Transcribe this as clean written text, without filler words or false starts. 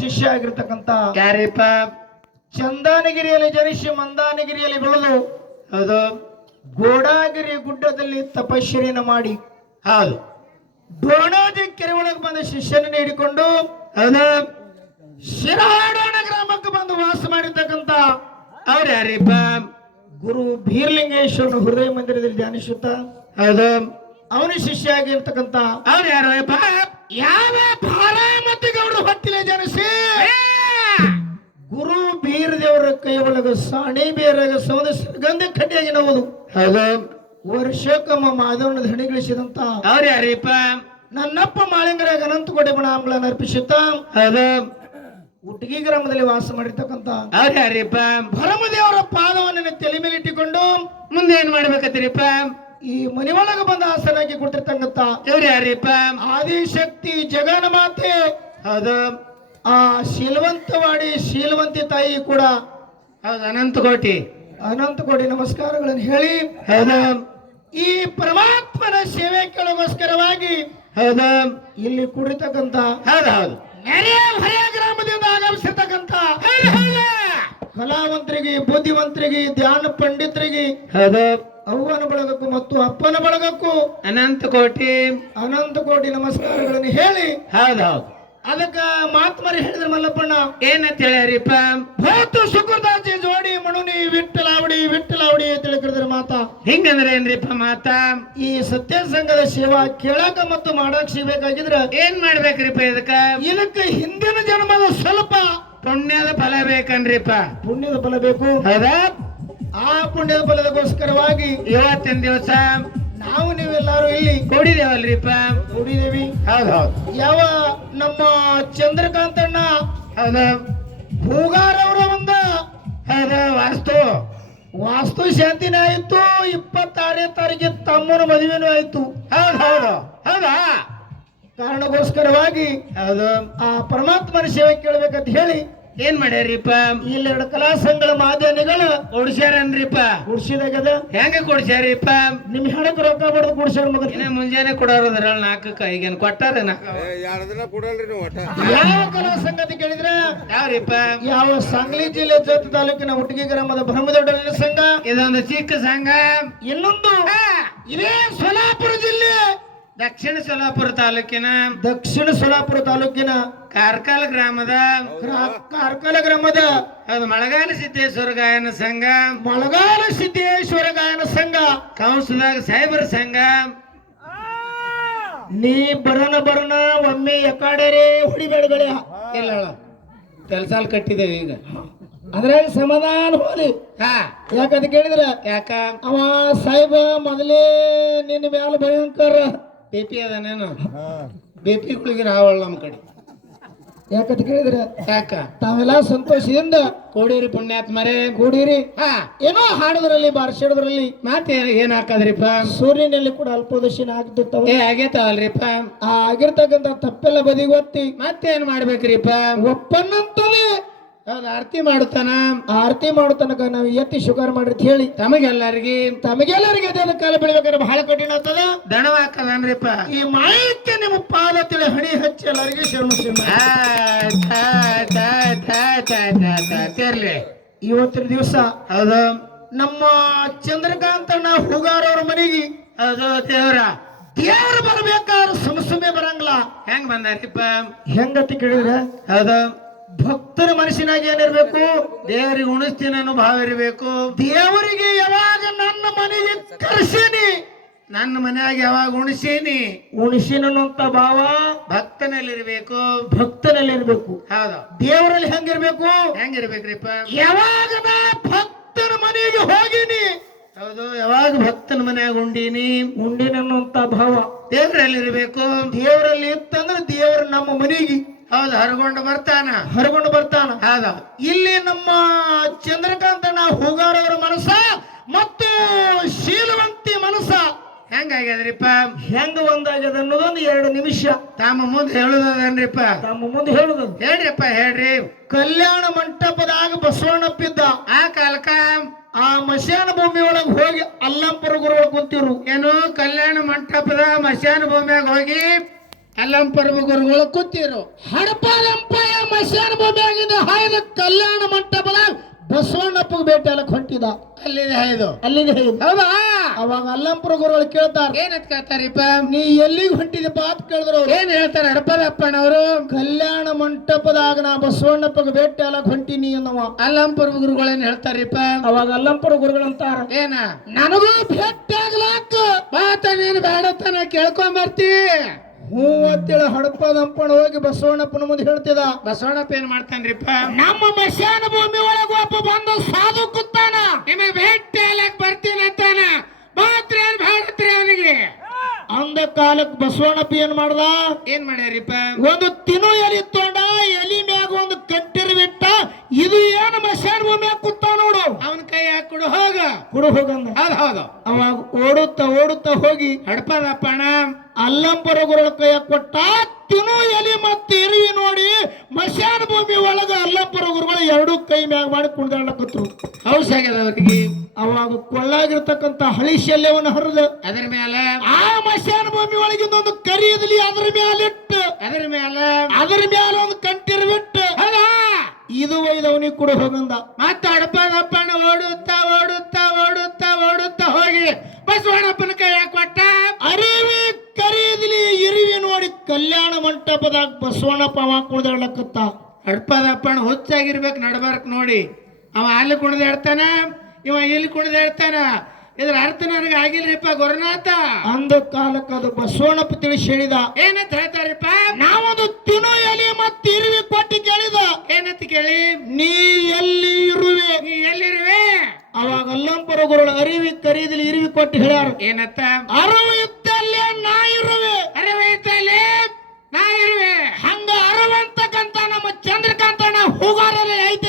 ಶಿಷ್ಯ ಆಗಿರ್ತಕ್ಕಂತ ಯಾರಿಪ್ಪ? ಚಂದಾನಗಿರಿಯಲ್ಲಿ ಜನಿಸಿ ಮಂದಾನಗಿರಿಯಲ್ಲಿ ಬೆಳೆದು ಹೌದು ಗೋಡಾಗಿರಿ ಗುಡ್ಡದಲ್ಲಿ ತಪಶ್ಚರ್ಯನ ಮಾಡಿ ಹೌದು ಡೋಣಾಜಿ ಕೆರೆ ಒಳಗೆ ಬಂದ ಶಿಷ್ಯನನ್ನ ಹಿಡಿಕೊಂಡು ಹೌದು ಶಿರಹಾಡೋಣ ಗ್ರಾಮಕ್ಕೆ ಬಂದು ವಾಸ ಮಾಡಿರ್ತಕ್ಕಂತ ಅವ್ರು ಯಾರಿಪ್ಪ? ಗುರು ಬೀರ್ಲಿಂಗೇಶ್ವರನ ಹೃದಯ ಮಂದಿರದಲ್ಲಿ ಧ್ಯಾನಿಸುತ್ತಾ ಹೌದು ಅವನ ಶಿಷ್ಯ ಆಗಿರ್ತಕ್ಕಂತ ಅವ್ರು ಯಾರು? ಯಾವ ಭಾರಾಮತಿ ಗೌಡರು ಹೊತ್ತಿಲೆ ಜನಿಸಿ ಗುರು ಬೀರ್ ದೇವರ ಕೈ ಒಳಗ ಸಾಣಿ ಬೇರಾಗ ಸೌದ ಗಂಧ ಕಡ್ಡಿಯಾಗಿ ನವುದು ಹೌದು ವರ್ಷಕ್ಕೊಮ್ಮ ಮಾಧವನ ಧಣಿಗಳಿಸಿದಂತ ಅವ್ರು ಯಾರಿಪ್ಪ? ನನ್ನಪ್ಪ ಮಾಳಿಂಗರಾಗ ಅನಂತಕೋಟೆ ಬಣ ಆಮ್ಲನ ಅರ್ಪಿಸುತ್ತ ಹೌದು ಉಟ್ಗಿ ಗ್ರಾಮದಲ್ಲಿ ವಾಸ ಮಾಡಿರ್ತಕ್ಕಂತ ಅವ್ರು ಯಾರಿಪ್ಪ? ಭರಮದೇವರ ಪಾದವನ್ನು ತಲೆ ಮೇಲೆ ಇಟ್ಟುಕೊಂಡು ಮುಂದೆ ಏನ್ ಮಾಡ್ಬೇಕತ್ತೀರಿಪ್ಪ? ಈ ಮನೆ ಒಳಗ ಬಂದ ಆಸನಾಗಿ ಕೊಟ್ಟಿರ್ತಕ್ಕಂತ ಇವ್ರು ಯಾರಿಪ್ಪ? ಆದಿಶಕ್ತಿ ಜಗನ ಮಾತೆ ಹೌದು ಆ ಶೀಲವಂತವಾಡಿ ಶೀಲವಂತಿ ತಾಯಿ ಕೂಡ ಹೌದು ಅನಂತಕೋಟಿ ಅನಂತ ಕೋಟಿ ನಮಸ್ಕಾರಗಳನ್ನು ಹೇಳಿ ಹೌದು ಈ ಪರಮಾತ್ಮನ ಸೇವೆ ಕೇಳೋಗೋಸ್ಕರವಾಗಿ ಹೌದು ಇಲ್ಲಿ ಕೂಡಿರ್ತಕ್ಕಂತ ಹೌದು ಹೌದು ನೆರೆಯ ಭಯ ಗ್ರಾಮದಿಂದ ಆಗಮಿಸಿರ್ತಕ್ಕಂತ ಕಲಾವಂತರಿಗೆ ಬುದ್ಧಿವಂತರಿಗೆ ಧ್ಯಾನ ಪಂಡಿತರಿಗೆ ಹೌದು ಅವ್ವನ ಬಳಗಕ್ಕೂ ಮತ್ತು ಅಪ್ಪನ ಬಳಗಕ್ಕೂ ಅನಂತಕೋಟಿ ಅನಂತ ಕೋಟಿ ನಮಸ್ಕಾರಗಳನ್ನು ಹೇಳಿ ಹೌದು ಹೌದು ಅದಕ್ಕ ಮಾತ್ಮರಿ ಹೇಳಿದ್ರೆ ಮಲ್ಲಪ್ಪಣ್ಣ ಏನಂತ ಹೇಳ್ಯಾರಿಪ್ಪ? ಭೂತು ಶುಕ್ರದಾಚಿ ಜೋಡಿ ಮಣುನಿ ವಿಠಲಾವಡಿ ವಿಠಲಾವಡಿ ಅಂತ ಹೇಳಿದ್ರೆ ಮಾತಾ ಹಿಂಗಂದ್ರೆ ಏನ್ರಿಪ್ಪ ಮಾತಾ? ಈ ಸತ್ಯ ಸಂಘದ ಸೇವಾ ಕೇಳಾಕ ಮತ್ತು ಮಾಡಕ್ ಸಿಗಬೇಕಾಗಿದ್ರ ಏನ್ ಮಾಡ್ಬೇಕ್ರಿಪ್ಪ ಇದಕ್ಕೆ ಹಿಂದಿನ ಜನ್ಮದ ಸ್ವಲ್ಪ ಪುಣ್ಯದ ಫಲ ಬೇಕನ್ರಿಪ್ಪ? ಪುಣ್ಯದ ಫಲ ಬೇಕು. ಹೌದಾ? ಆ ಪುಣ್ಯದ ಫಲದಗೋಸ್ಕರವಾಗಿ ಇವತ್ತಿನ ದಿವಸ ನಾವು ನೀವೆಲ್ಲರೂ ಇಲ್ಲಿ ಕೂಡಿದೇವಲ್ರಿಪ್ಪ? ಕೂಡಿದೇವಿ. ಹೌದು ಹೌದು ಯಾವ ನಮ್ಮ ಚಂದ್ರಕಾಂತಣ್ಣ ಹೌದು ಹೂಗಾರವರ ಒಂದು ಹೌದು ವಾಸ್ತು ಶಾಂತಿನ ಆಯ್ತು. 26ನೇ ತಾರೀಕಿಗೆ ತಮ್ಮನ ಮದುವೆನೂ ಆಯ್ತು. ಹೌದು ಹೌದು ಹೌದಾ? ಕಾರಣಗೋಸ್ಕರವಾಗಿ ಹೌದು ಆ ಪರಮಾತ್ಮನ ಸೇವೆ ಕೇಳಬೇಕಂತ ಹೇಳಿ ಏನ್ ಮಾಡ್ಯಾರಿಪ್ಪ? ಇಲ್ಲೆರಡು ಕಲಾ ಸಂಘಗಳ ಮಾಧ್ಯಮಗಳು ಕೊಡ್ಸ್ಯಾರನ್ರಿಪ್ಪ? ಕುಡ್ಸಿದಾಗದ ಹೆಂಗ ಕೊಡ್ಸ್ಯಾರಿಪ್ಪ? ನಿಮ್ ಹೆಣಕ್ ರೊಕ್ಕ ಬಡ್ದು ಕುಡ್ಸ್ಯಾರ ಮಗ. ಇನ್ನ ಮುಂಜಾನೆ ಕೊಡೋರದ್ರ 4 ಈಗೇನ್ ಕೊಟ್ಟಾರ? ಯಾವ ಕಲಾ ಸಂಘ ಅಂತ ಕೇಳಿದ್ರೆ ಯಾವ್ರಿಪ್ಪ? ಯಾವ ಸಾಂಗ್ಲಿ ಜಿಲ್ಲೆ ಜತ್ ತಾಲೂಕಿನ ಹುಟ್ಟಿಗೆ ಗ್ರಾಮದ ಬ್ರಹ್ಮದೊಡ್ಡಲಿನ ಸಂಘ ಇದೊಂದು ಚಿಕ್ಕ ಸಂಘ. ಇನ್ನೊಂದು ಇದೇ ಸೋಲಾಪುರ ಜಿಲ್ಲೆ ದಕ್ಷಿಣ ಸೋಲಾಪುರ ತಾಲೂಕಿನ ದಕ್ಷಿಣ ಸೋಲಾಪುರ ತಾಲೂಕಿನ ಕಾರ್ಕಲ್ ಗ್ರಾಮದ ಕಾರ್ಕಲ ಗ್ರಾಮದ ಅದು ಮಳಗಾಲ ಸಿದ್ದೇಶ್ವರ ಗಾಯನ ಸಂಘ, ಮಳಗಾಲ ಸಿದ್ದೇಶ್ವರ ಗಾಯನ ಸಂಘ, ಕೌನ್ಸಿಲಾಗ ಸಾಹೇಬರ ಸಂಘ. ನೀ ಬರನ ಒಮ್ಮೆ ಎಕಾಡರೆ ಹೊಡಿಬೇಡಗಳೇ ಇಲ್ಲ ಕೆಲಸಾಲ ಕಟ್ಟಿದ್ದೇವೆ ಈಗ. ಅದ್ರಾಗ ಸಮಾಧಾನ ಹೋಲಿ. ಯಾಕಂತ ಕೇಳಿದ್ರ ಯಾಕ ಅವ ಸಾಹೇಬ ಮೊದಲೇ ನಿನ್ನ ಮ್ಯಾಲ ಭಯಂಕರ BP ಅದಾನೇನು? BP ಗುಳಿಗೆ ರಾವಳ ನಮ್ಮ ಕಡೆ. ಯಾಕಂತ ಕೇಳಿದ್ರ ಯಾಕ ತಾವೆಲ್ಲ ಸಂತೋಷದಿಂದ ಕೂಡಿರಿ ಪುಣ್ಯಾತ್ಮರೇ ಕೂಡಿರಿ. ಏನೋ ಹಾಡೋದ್ರಲ್ಲಿ ಬಾರ್ಸಿಡೋದ್ರಲ್ಲಿ ಮತ್ತೆ ಏನ್ ಹಾಕದ್ರಿಪ್ಪ? ಸೂರ್ಯನಲ್ಲಿ ಕೂಡ ಅಲ್ಪೋದಶಿನ ಆಗ್ತಿರ್ತಾವ. ಆಗೇತಾವಲ್ರಿಪ್ಪ? ಆಗಿರ್ತಕ್ಕಂಥ ತಪ್ಪೆಲ್ಲ ಬದಿಗೊತ್ತಿ ಮತ್ತೇನ್ ಮಾಡ್ಬೇಕ್ರಿಪ್ಪ? ಒಪ್ಪನ್ನಂತಲೇ ಹೌದು ಆರತಿ ಮಾಡುತ್ತಾನ. ಆರತಿ ಮಾಡೋ ತನಕ ನಾವು ಎತ್ತಿ ಶುಗಾರ ಮಾಡಿರ್ತ ಹೇಳಿ ತಮಗೆಲ್ಲರಿಗೆ ದೇಹದ ಕಾಲ ಬೆಳಿಬೇಕಾದ್ರೆ ಬಹಳ ಕಠಿಣ ಆಗ್ತದ. ದಣವ ಹಾಕದನ್ರಿಪ್ಪ. ಈ ಮಾಯಕ್ಕೆ ನಿಮ್ಮ ಪಾದ ತಿಳಿ ಹಣಿ ಹಚ್ಚಿ ಎಲ್ಲರಿಗೆ ಶರಣ ಇವತ್ತಿನ ದಿವಸ ಹೌದು ನಮ್ಮ ಚಂದ್ರಕಾಂತಣ್ಣ ಹೂಗಾರವ್ರ ಮನೆಗೆ ಹೌದು ದೇವ್ರು ಬರ್ಬೇಕಾದ್ರೆ ಸುಮ್ಮನೆ ಬರಂಗಿಲ್ಲ. ಹೆಂಗ್ ಬಂದಾರಿಪ್ಪ? ಹೆಂಗತಿ ಕೇಳಿದ್ರೆ ಹೌದು ಭಕ್ತರ ಮನಸ್ಸಿನಾಗ ಏನಿರ್ಬೇಕು? ದೇವರಿಗೆ ಉಣಿಸ್ತೀನಿ ಅನ್ನೋ ಭಾವ ಇರಬೇಕು. ದೇವರಿಗೆ ಯಾವಾಗ ನನ್ನ ಮನೆಗೆ ಕರೆಸೀನಿ, ನನ್ನ ಮನೆಯಾಗ ಯಾವಾಗ ಉಣಿಸಿನಂತ ಭಾವ ಭಕ್ತನಲ್ಲಿರ್ಬೇಕು. ಭಕ್ತನಲ್ಲಿರ್ಬೇಕು. ಹೌದು ದೇವರಲ್ಲಿ ಹೆಂಗಿರ್ಬೇಕ್ರಿಪ್ಪ? ಯಾವಾಗ ನಾ ಭಕ್ತರ ಮನೆಗೆ ಹೋಗಿನಿ, ಹೌದು ಯಾವಾಗ ಭಕ್ತನ ಮನೆಯಾಗ ಉಂಡಿನಂತ ಭಾವ ದೇವರಲ್ಲಿರ್ಬೇಕು. ದೇವರಲ್ಲಿ ಇತ್ತಂದ್ರೆ ದೇವರು ನಮ್ಮ ಮನೆಗೆ ಹೌದು ಹರಗೊಂಡು ಬರ್ತಾನ. ಹೌದು ಇಲ್ಲಿ ನಮ್ಮ ಚಂದ್ರಕಾಂತಣ್ಣ ಹೂಗಾರವರ ಮನಸ್ಸ ಮತ್ತು ಶೀಲವಂತಿ ಮನಸ್ಸ ಹೆಂಗಾಗ್ಯದ್ರಿಪ್ಪ? ಹೆಂಗ ಒಂದಾಗ್ಯದ ಅನ್ನೋದೊಂದು 2 ನಿಮಿಷ ತಮ್ಮ ಮುಂದೆ ಹೇಳುದನ್ರಿಪ್ಪ. ಹೇಳ್ರಿಪ್ಪ ಹೇಳ್ರಿ. ಕಲ್ಯಾಣ ಮಂಟಪದಾಗ ಬಸವಣ್ಣಪ್ಪಿದ್ದ ಆ ಕಾಲಕ್ಕ ಆ ಮಶಾನ ಭೂಮಿ ಒಳಗೆ ಹೋಗಿ ಅಲ್ಲಂಪುರ ಗುರುಗಳು ಕುಂತಿರು. ಏನು ಕಲ್ಯಾಣ ಮಂಟಪದ ಮಶಾನ ಭೂಮಿಯಾಗ ಹೋಗಿ ಅಲ್ಲಂಪರ ಗುರುಗಳು ಕೂತಿರು. ಹಡಪಾಲಂಪಾಯ ಮಶಾನ ಭೂಮಿಯಾಗಿಂದ ಹಾಯ್ದ ಕಲ್ಯಾಣ ಮಂಟಪದಾಗ ಬಸವಣ್ಣಪ್ಪಗೆ ಭೇಟಿ ಅಲ್ಲಕ್ ಹೊಂಟಿದ. ಅಲ್ಲಿದೆ ಹಾಯ್ದು. ಅಲ್ಲಿಗೆ ಹಾಯ್ದು. ಹೌದಾ? ಅವಾಗ ಅಲ್ಲಂಪುರ ಗುರುಗಳು ಕೇಳ್ತಾರ, ಏನಂತ ಕೇಳ್ತಾರಿಪ್ಪ? ನೀ ಎಲ್ಲಿಗೆ ಹೊಂಟಿದಪ್ಪ ಅಂತ ಕೇಳಿದ್ರು. ಏನ್ ಹೇಳ್ತಾರ ಹಡಪದಪ್ಪನವರು? ಕಲ್ಯಾಣ ಮಂಟಪದಾಗ ನಾ ಬಸವಣ್ಣಪ್ಪಗೆ ಭೇಟಿ ಅಲ್ಲಕ್ ಹೊಂಟಿನಿ ಅನ್ನವ. ಅಲ್ಲಂಪುರ ಗುರುಗಳೇನ್ ಹೇಳ್ತಾರಿಪ್ಪ? ಅವಾಗ ಅಲ್ಲಂಪುರ ಗುರುಗಳಂತಾರ, ಏನ ನನಗೂ ಭೇಟಿ ಆಗ್ಲಾಕ ಮಾತ ನೀನು ಬೇಡತನ ಕೇಳ್ಕೊಂಡ್ ಬರ್ತಿ. ಹ್ಞೂ ಅಂತೇಳಿ ಹಡಪದಂಪಣ ಹೋಗಿ ಬಸವಣ್ಣಪ್ಪನ ಮುಂದೆ ಹೇಳ್ತಿದ. ಬಸವಣ್ಣಪ್ಪ ಏನ್ ಮಾಡ್ತಾನ್ರಿಪ್ಪ? ನಮ್ಮ ಮಶಾನ ಭೂಮಿ ಒಳಗ ಒಬ್ಬ ಬಂದು ಸಾಧು ಕೂತಾನ, ನಿಮಗೆ ಭೇಟಿ ಅಲ್ಲಕ್ ಬರ್ತೀನಿ ಅಂತಾನ. ಮಾತ್ರ ಏನ್ ಬೇಡತ್ರಿ ಅವನಿಗೆ? ಅಂದ ಕಾಲಕ್ ಬಸವಣ್ಣಪ್ಪ ಏನ್ ಮಾಡ್ದ? ಏನ್ ಮಾಡ್ಯಾರಿಪ್ಪ? ಒಂದು ತಿನ್ನು ಎಲಿ ತೊಂಡ, ಎಲಿ ಮ್ಯಾಗ ಒಂದು ಕಟ್ಟಿರ್ ಬಿಟ್ಟ, ಇದು ಏನು ಮಶಾನ ಭೂಮಿಯಾಗ ಕೂತ ನೋಡು, ಅವನ ಕೈ ಹಾಕೊಡು ಹೋಗ, ಕುಡು ಹೋಗಂದ. ಹೌದು ಹೌದು. ಅವಾಗ ಓಡುತ್ತಾ ಓಡುತ್ತಾ ಹೋಗಿ ಹಡಪದಪ್ಪಣ ಅಲ್ಲಂಪುರ ಗುರುಗಳ ಕೈಯ ಕೊಟ್ಟ. ತಿನ್ನು ಎಲಿ ಮತ್ತೆ ಇರುವಿ ನೋಡಿ ಮಶಾನ ಭೂಮಿ ಒಳಗ ಅಲ್ಲಂಪುರ ಗುರುಗಳು ಎರಡೂ ಕೈ ಮ್ಯಾಗ ಮಾಡಿ ಕುಣಿದಾಡಕತ್ರು. ಹೌಸ್ ಆಗ್ಯದ ಅವ್ರಿಗೆ. ಅವಾಗ ಕೊಳ್ಳಾಗಿರ್ತಕ್ಕಂತ ಹಳಿ ಶಲ್ಯವನ್ನು ಹರಿದ ಅದರ ಮೇಲೆ ಆ ಮಶಾನ ಭೂಮಿ ಒಳಗಿಂದ ಒಂದು ಕರಿಯದಲ್ಲಿ ಅದರ ಮ್ಯಾಲಿಟ್ಟು, ಅದರ ಮ್ಯಾಲ ಒಂದು ಕಂಟಿರ್ ಬಿಟ್ಟು, ಇದು ಒಯ್ದವನಿಗೆ ಕೂಡ ಹೋಗಂದ. ಮತ್ತೆ ಹಡಪದಪ್ಪನ ಓಡುತ್ತಾ ಓಡುತ್ತಾ ಓಡುತ್ತಾ ಓಡುತ್ತಾ ಹೋಗಿ ಬಸವಣ್ಣಪ್ಪನ ಕೈ ಕೊಟ್ಟ. ಅರಿವಿ ಕರಿಯದಲ್ಲಿ ಇರುವಿ ನೋಡಿ ಕಲ್ಯಾಣ ಮಂಟಪದಾಗ ಬಸವಣ್ಣಪ್ಪ ಅವ ಕುಣಿದಾಡ್ಲಕತ್ತ. ಹಡಪದಪ್ಪನ ಹುಚ್ಚಾಗಿರ್ಬೇಕು ನಡಬಾರಕ್ ನೋಡಿ. ಅವ ಅಲ್ಲಿ ಕುಣಿದಾಡ್ತಾನ, ಇವ ಇಲ್ಲಿ ಕುಣಿದಾಡ್ತಾನ. ಇದ್ರ ಅರ್ಥ ನನಗೆ ಆಗಿಲ್ರಿಪ್ಪ ಗುರುನಾಥ. ಅಂದ ಕಾಲಕ್ಕೆ ಅದು ಬಸವಣ್ಣಪ್ಪ ತಿಳಿಸಿ ಹೇಳಿದ. ಏನಂತ ಹೇಳ್ತಾರಿಪ್ಪ? ನಾವೊಂದು ತಿನ್ನು ಎಲಿ ಮತ್ತೆ ಇರುವಿ ಕೊಟ್ಟು ಕೇಳಿದ. ಏನಂತ ಕೇಳಿ? ನೀ ಎಲ್ಲಿ ಇರುವೆ? ನೀ ಎಲ್ಲಿರುವೆ? ಅವಾಗ ಅಲ್ಲಂಪುರ ಗುರುಗಳು ಅರಿವಿ ಕರಿಯದಲ್ಲಿ ಇರುವಿ ಕೊಟ್ಟು ಹೇಳ್ಯಾರ. ಏನತ್ತ? ಅರಿವು ಇತ್ತಲ್ಲೇ ನಾ ಇರುವೆ, ಅರಿವು ಇತ್ತಲ್ಲೇ ನಾ ಇರುವೆ. ಹಂಗ ಅರವಂತಕ್ಕಂತ ನಮ್ಮ ಚಂದ್ರಕಾಂತಣ್ಣ ಹೂಗಾರಲ್ಲಿ ಐತೆ